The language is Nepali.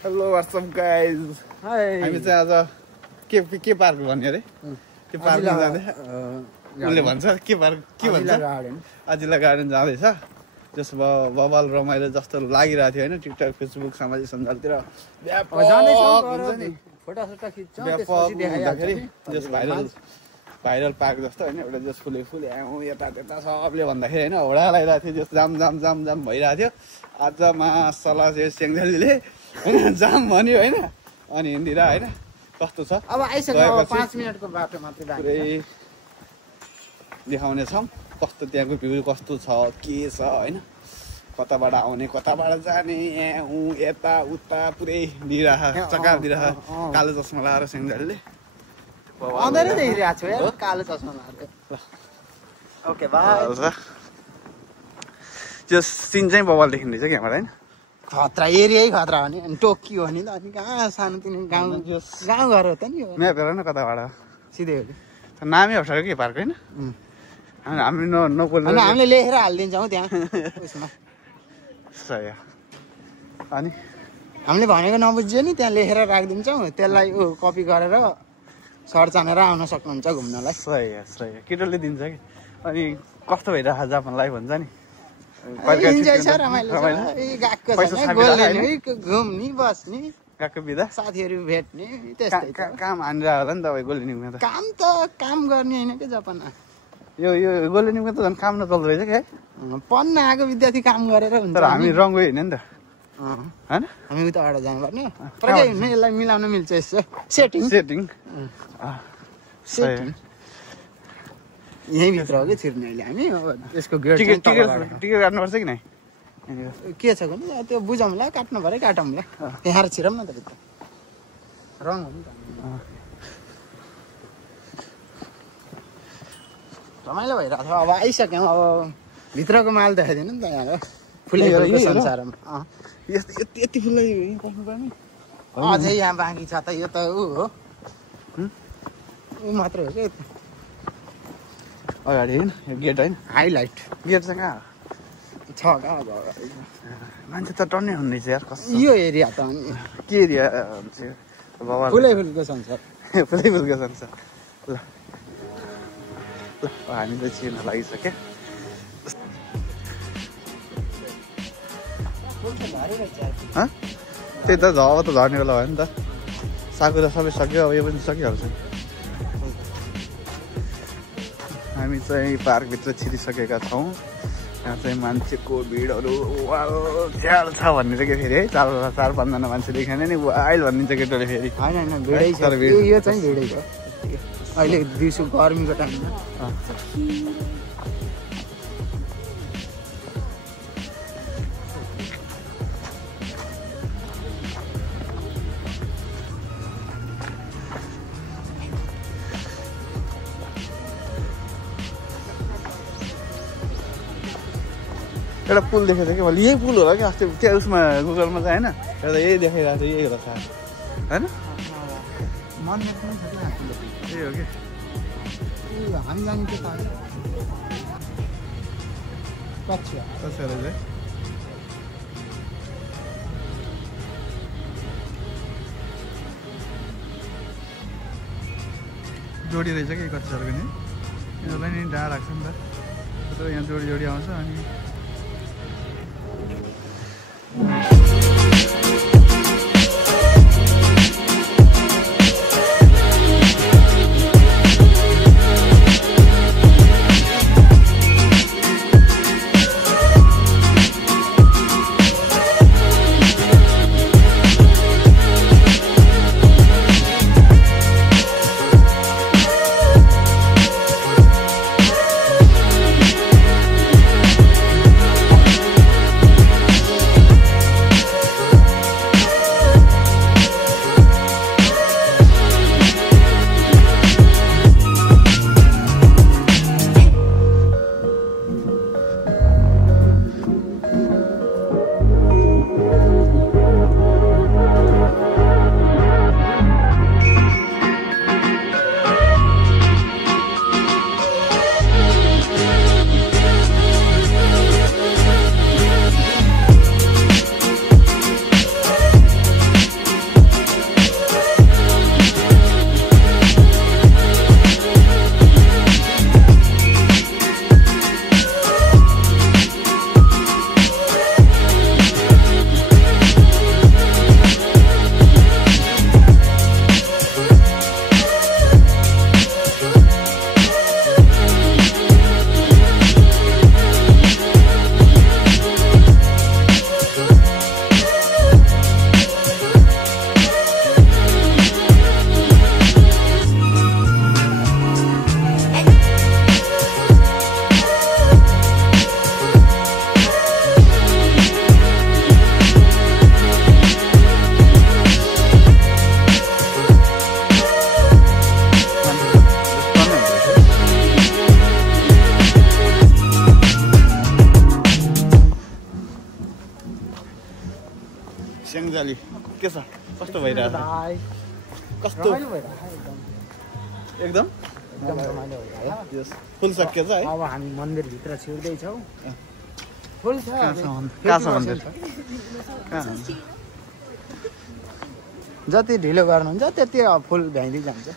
हेलो व्हाट्सअप गाइज हामी चाहिँ आज के पार्क भन्यो अरे के पार्कमा जाँदैछ उसले भन्छ के भन्छ अजिला गार्डन जाँदैछ जस बबाल रमाइलो जस्तो लागिरहेको थियो होइन टिकटक फेसबुक सामाजिक सञ्जालतिर भाइरल पार्क जस्तो होइन एउटा जस फुले यता त्यता सबले भन्दाखेरि होइन होडा लगाइरहेको थियो जस जाम भइरहेको थियो आज मासला सेङ्जालीले होइन जाम भन्यो होइन अनि हिँडिरा होइन कस्तो छ अब आइसक्यो 5 मिनेटको बाटो मात्रै पुरै देखाउने छौँ कस्तो त्यहाँको भ्यू कस्तो छ के छ होइन कताबाट आउने कताबाट जाने यता उता पुरै दिइरह चक्का दिइरह कालो चस्मा लगाएर सेङ्जालीले अँधेरै देखिरहेको छु यार कालो चस्मा लगाएर ओके बाइ त्यो सिन चाहिँ बबाल देखिँदै छ क्यामेरा होइन खतरा एरियै खतरा हो नि टोकियो नि त अनि कहाँ सानोतिनो गाउँ घर हो त नि म्याप हेर न कताबाट सिधै हो नामै हटाएको के पार्क होइन हामी नपोल्नु हामीले लेखेर हालिदिन्छौँ त्यहाँ उसमा सही अनि हामीले भनेको नबुझ्यो नि त्यहाँ लेखेर राखिदिन्छौँ त्यसलाई कपी गरेर सर्च हानेर आउन सक्नुहुन्छ घुम्नलाई सही केटोले दिन्छ कि अनि कस्तो भइरहेको जापानलाई भन्छ नि इन्जोय छ रमाइलो गएको छ घुम्ने बस्ने गएको बिदा साथीहरू भेट्ने त्यस्तै काम हानिरहेको होला नि तपाईँ गोल्डेनिङमा त काम गर्ने होइन के जापानमा यो गोल्डेनिङमा त झन् काम नचल्दो रहेछ क्या पढ्न आएको विद्यार्थी काम गरेर हुन्छ तर हामी रङ्गै होइन नि त होइन हामी उताबाट जानुपर्ने तर के हुने यसलाई मिलाउन मिल्छ यसो सेटिङ यहीँ भित्र हो कि छिर्ने अहिले हामी यसको गेट टिकट काट्नुपर्छ कि नै के छ भने त्यो बुझौँला काट्नु पऱ्यो काटौँला त्यहाँ छिरौँ न त भित्र रङ हो नि त रमाइलो भइरहेको छ अब आइसक्यौँ अब भित्रको माल देखाइदिनु नि त यहाँ फुलेको संसारमा यति फुलै कस्नुपर्ने अझै यहाँ बाँकी छ त यो त ऊ हो ऊ मात्रै हो कि अगाडि होइन यो गेट होइन हाइलाइट गेट चाहिँ कहाँ छ कहाँ अब मान्छे त टन्नै हुँदैछ यार कस्तो यो एरिया त के एरिया हुन्छ फुलैफुलको संसार फुलैफुलको संसार ल हामी चाहिँ छिर्न लागिसक्यो त्यही त अब त झर्ने बेला भयो नि त साकुरा सबै सक्यो अब यो पनि सकिहाल्छ हामी चाहिँ पार्कभित्र छिरिसकेका छौँ यहाँ चाहिँ मान्छेको भिडहरू झ्याल छ भन्ने चाहिँ के फेरि है 4-5जना मान्छे देखाएन नि वाइल भनिदिन्छ केटोले फेरि होइन भिडै छ यो चाहिँ भिडै छ अहिले दिउँसो गर्मीको टाइममा एउटा पुल देखेको छ कि मैले यही पुल होला कि अस्ति त्यो उसमा गुगलमा चाहिँ होइन एउटा यही देखाइरहेको छ यही रहेछ होइन त्यही हो कि हामी जाने के जोडी रहेछ कि कति सालको नि यसलाई नि डाँडा राख्छ नि त यहाँ जोडी आउँछ अनि स्याङ्जाली के छ कस्तो भइरहेछ कस्तो एकदम यस फुल सकिएछ है अब हामी मन्दिरभित्र छिर्दैछौँ फुल छ कहाँ छ मन्दिर जति ढिलो गर्नुहुन्छ त्यति फुल भ्याइँदै जान्छ